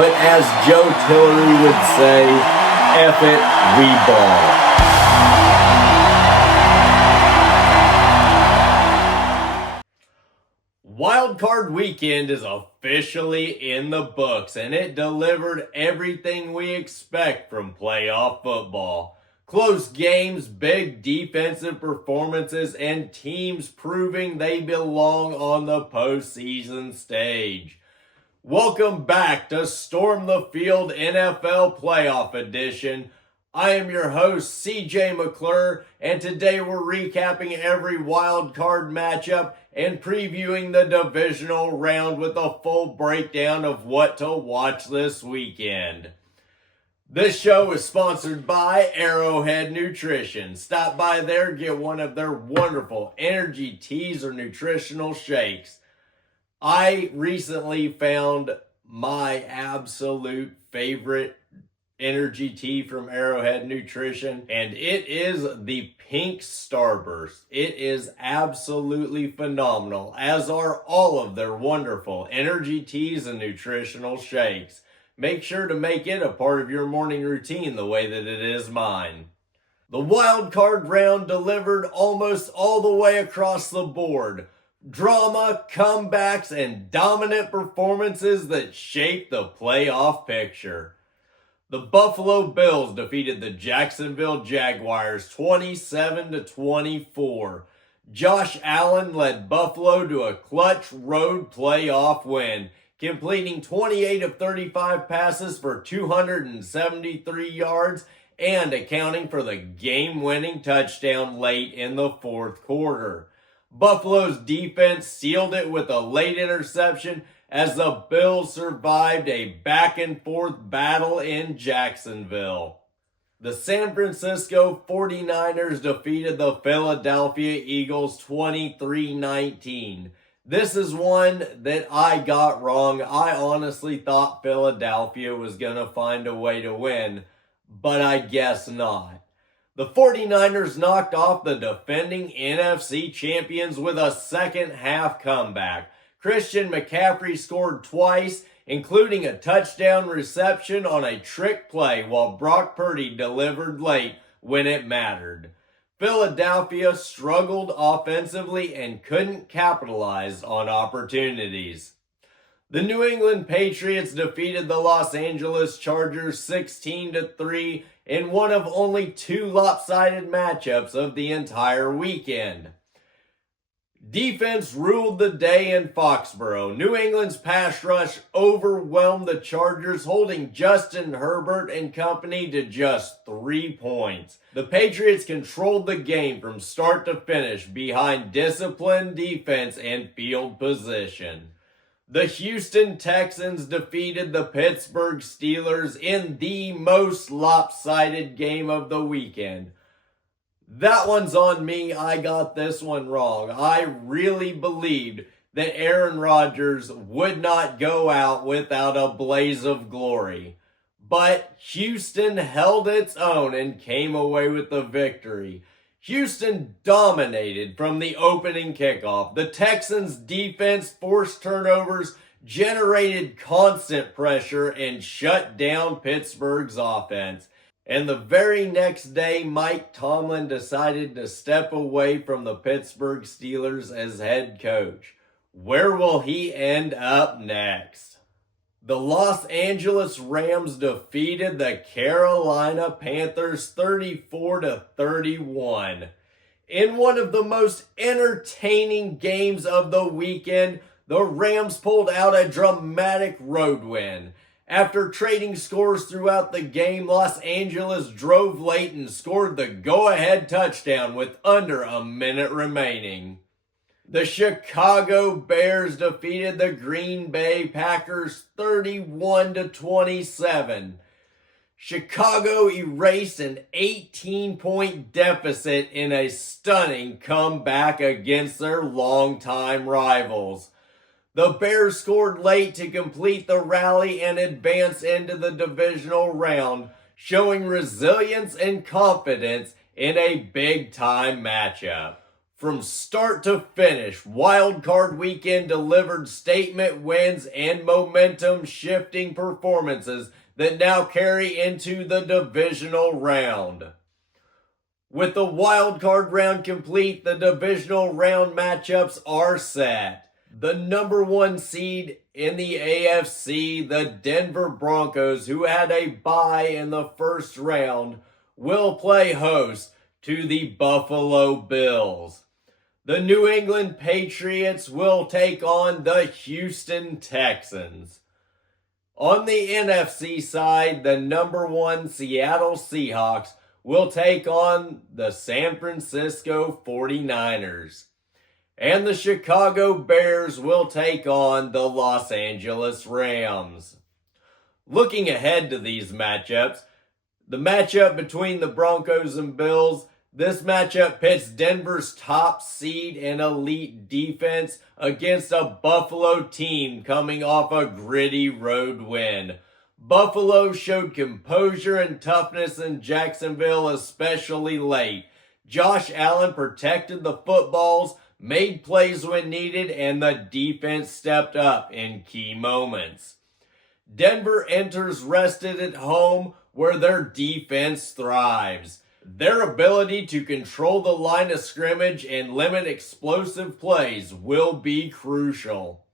but as Joe Tillery would say, F it, we ball. Wild Card Weekend is officially in the books, and it delivered everything we expect from playoff football. Close games, big defensive performances, and teams proving they belong on the postseason stage. Welcome back to Storm the Field NFL Playoff Edition. I am your host, CJ McClure, and today we're recapping every wild card matchup and previewing the divisional round with a full breakdown of what to watch this weekend. This show is sponsored by Arrowhead Nutrition. Stop by there, get one of their wonderful energy teas or nutritional shakes. I recently found my absolute favorite energy tea from Arrowhead Nutrition, and it is the Pink Starburst. It is absolutely phenomenal, as are all of their wonderful energy teas and nutritional shakes. Make sure to make it a part of your morning routine the way that it is mine. The wild card round delivered almost all the way across the board. Drama, comebacks, and dominant performances that shaped the playoff picture. The Buffalo Bills defeated the Jacksonville Jaguars 27-24. Josh Allen led Buffalo to a clutch road playoff win, completing 28 of 35 passes for 273 yards and accounting for the game-winning touchdown late in the fourth quarter. Buffalo's defense sealed it with a late interception as the Bills survived a back-and-forth battle in Jacksonville. The San Francisco 49ers defeated the Philadelphia Eagles 23-19. This is one that I got wrong. I honestly thought Philadelphia was going to find a way to win, but I guess not. The 49ers knocked off the defending NFC champions with a second-half comeback. Christian McCaffrey scored twice, including a touchdown reception on a trick play, while Brock Purdy delivered late when it mattered. Philadelphia struggled offensively and couldn't capitalize on opportunities. The New England Patriots defeated the Los Angeles Chargers 16-3 in one of only two lopsided matchups of the entire weekend. Defense ruled the day in Foxborough. New England's pass rush overwhelmed the Chargers, holding Justin Herbert and company to just 3 points. The Patriots controlled the game from start to finish behind disciplined defense and field position. The Houston Texans defeated the Pittsburgh Steelers in the most lopsided game of the weekend. That one's on me. I got this one wrong. I really believed that Aaron Rodgers would not go out without a blaze of glory. But Houston held its own and came away with the victory. Houston dominated from the opening kickoff. The Texans' defense forced turnovers, generated constant pressure, and shut down Pittsburgh's offense. And the very next day, Mike Tomlin decided to step away from the Pittsburgh Steelers as head coach. Where will he end up next? The Los Angeles Rams defeated the Carolina Panthers 34-31. In one of the most entertaining games of the weekend, the Rams pulled out a dramatic road win. After trading scores throughout the game, Los Angeles drove late and scored the go-ahead touchdown with under a minute remaining. The Chicago Bears defeated the Green Bay Packers 31-27. Chicago erased an 18-point deficit in a stunning comeback against their longtime rivals. The Bears scored late to complete the rally and advance into the divisional round, showing resilience and confidence in a big-time matchup. From start to finish, Wild Card Weekend delivered statement wins and momentum-shifting performances that now carry into the Divisional Round. With the Wild Card Round complete, the Divisional Round matchups are set. The number 1 seed in the AFC, the Denver Broncos, who had a bye in the first round, will play host to the Buffalo Bills. The New England Patriots will take on the Houston Texans. On the NFC side, the number 1 Seattle Seahawks will take on the San Francisco 49ers. And the Chicago Bears will take on the Los Angeles Rams. Looking ahead to these matchups, the matchup between the Broncos and Bills, this matchup pits Denver's top seed and elite defense against a Buffalo team coming off a gritty road win. Buffalo showed composure and toughness in Jacksonville, especially late. Josh Allen protected the footballs, made plays when needed, and the defense stepped up in key moments. Denver enters rested at home where their defense thrives. Their ability to control the line of scrimmage and limit explosive plays will be crucial.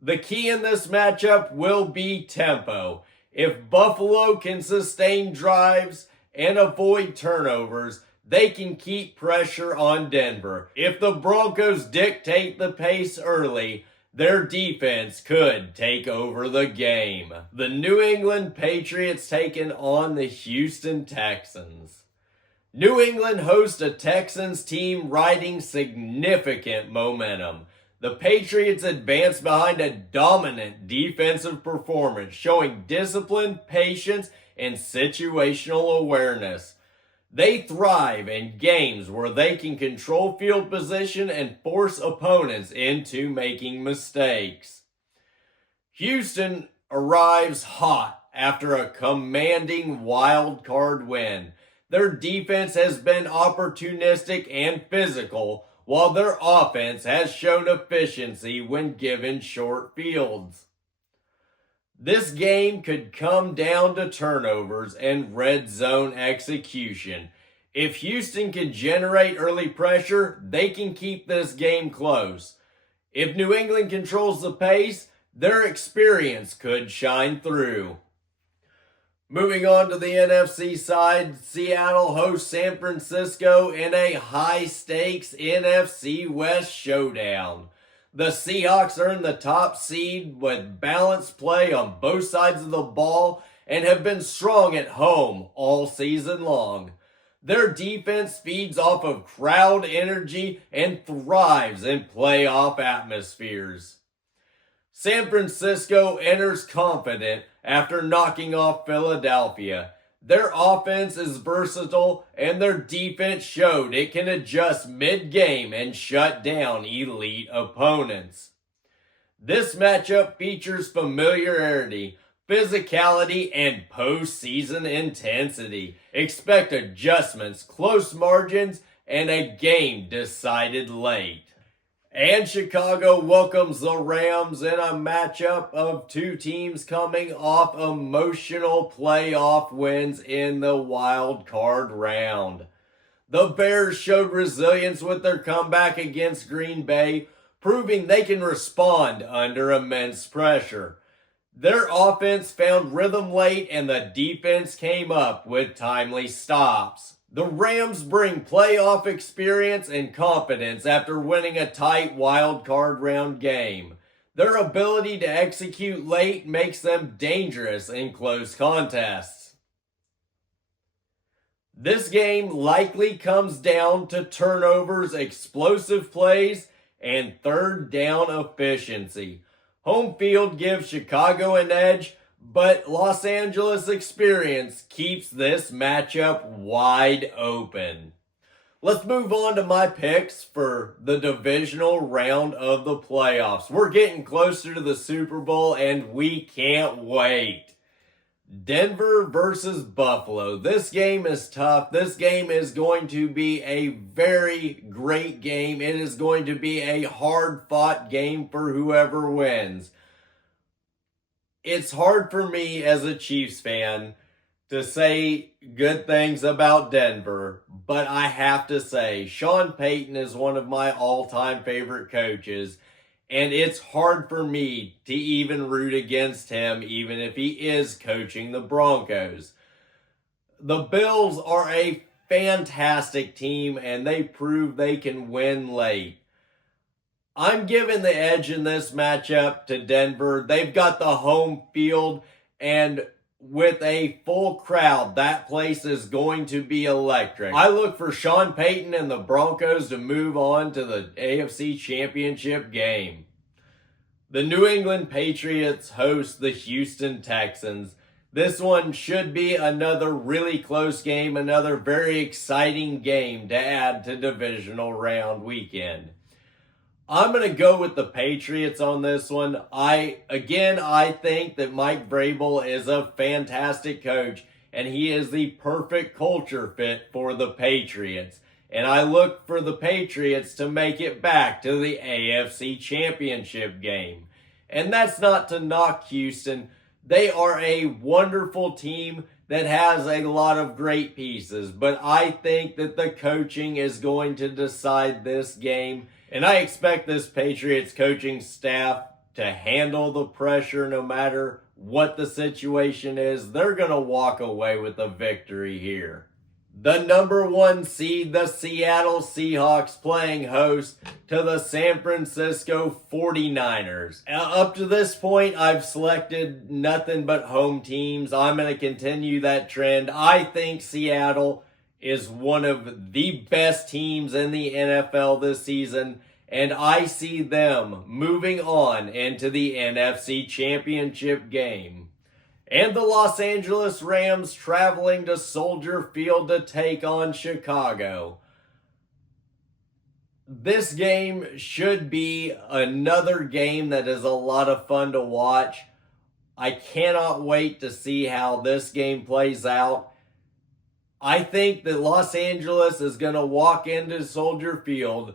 The key in this matchup will be tempo. If Buffalo can sustain drives and avoid turnovers, they can keep pressure on Denver. If the Broncos dictate the pace early, their defense could take over the game. The New England Patriots taking on the Houston Texans. New England hosts a Texans team riding significant momentum. The Patriots advance behind a dominant defensive performance, showing discipline, patience, and situational awareness. They thrive in games where they can control field position and force opponents into making mistakes. Houston arrives hot after a commanding wild card win. Their defense has been opportunistic and physical, while their offense has shown efficiency when given short fields. This game could come down to turnovers and red zone execution. If Houston can generate early pressure, they can keep this game close. If New England controls the pace, their experience could shine through. Moving on to the NFC side, Seattle hosts San Francisco in a high-stakes NFC West showdown. The Seahawks earned the top seed with balanced play on both sides of the ball and have been strong at home all season long. Their defense feeds off of crowd energy and thrives in playoff atmospheres. San Francisco enters confident after knocking off Philadelphia. Their offense is versatile, and their defense showed it can adjust mid-game and shut down elite opponents. This matchup features familiarity, physicality, and postseason intensity. Expect adjustments, close margins, and a game decided late. And Chicago welcomes the Rams in a matchup of two teams coming off emotional playoff wins in the wild card round. The Bears showed resilience with their comeback against Green Bay, proving they can respond under immense pressure. Their offense found rhythm late and the defense came up with timely stops. The Rams bring playoff experience and confidence after winning a tight wild card round game. Their ability to execute late makes them dangerous in close contests. This game likely comes down to turnovers, explosive plays, and third down efficiency. Home field gives Chicago an edge, but Los Angeles experience keeps this matchup wide open. Let's move on to my picks for the divisional round of the playoffs. We're getting closer to the Super Bowl and we can't wait. Denver versus Buffalo. This game is tough. This game is going to be a very great game. It is going to be a hard-fought game for whoever wins. It's hard for me as a Chiefs fan to say good things about Denver, but I have to say, Sean Payton is one of my all-time favorite coaches, and it's hard for me to even root against him, even if he is coaching the Broncos. The Bills are a fantastic team, and they prove they can win late. I'm giving the edge in this matchup to Denver. They've got the home field, and with a full crowd, that place is going to be electric. I look for Sean Payton and the Broncos to move on to the AFC Championship game. The New England Patriots host the Houston Texans. This one should be another really close game, another very exciting game to add to Divisional Round weekend. I'm going to go with the Patriots on this one. I think that Mike Vrabel is a fantastic coach, and he is the perfect culture fit for the Patriots. And I look for the Patriots to make it back to the AFC Championship game. And that's not to knock Houston. They are a wonderful team that has a lot of great pieces, but I think that the coaching is going to decide this game. And I expect this Patriots coaching staff to handle the pressure no matter what the situation is. They're going to walk away with a victory here. The number 1 seed, the Seattle Seahawks, playing host to the San Francisco 49ers. Up to this point, I've selected nothing but home teams. I'm going to continue that trend. I think Seattle is one of the best teams in the NFL this season, and I see them moving on into the NFC Championship game. And the Los Angeles Rams traveling to Soldier Field to take on Chicago. This game should be another game that is a lot of fun to watch. I cannot wait to see how this game plays out. I think that Los Angeles is going to walk into Soldier Field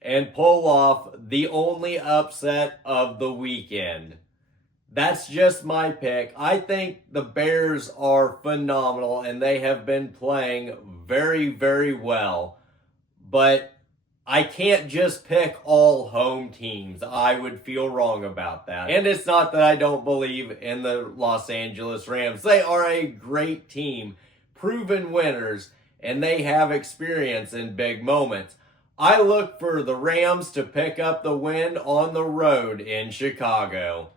and pull off the only upset of the weekend. That's just my pick. I think the Bears are phenomenal, and they have been playing very, very well. But I can't just pick all home teams. I would feel wrong about that. And it's not that I don't believe in the Los Angeles Rams. They are a great team, proven winners, and they have experience in big moments. I look for the Rams to pick up the win on the road in Chicago.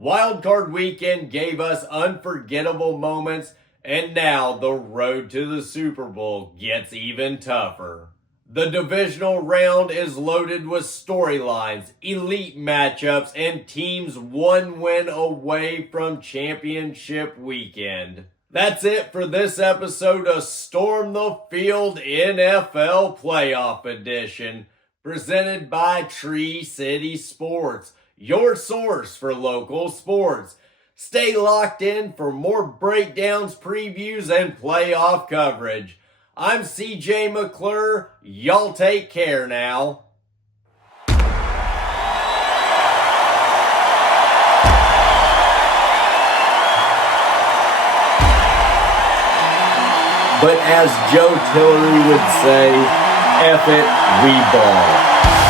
Wildcard weekend gave us unforgettable moments, and now the road to the Super Bowl gets even tougher. The divisional round is loaded with storylines, elite matchups, and teams one win away from championship weekend. That's it for this episode of Storm the Field NFL Playoff Edition, presented by Tree City Sports, your source for local sports. Stay locked in for more breakdowns, previews, and playoff coverage. I'm CJ McClure. Y'all take care now. But as Joe Tillery would say, F it, we ball.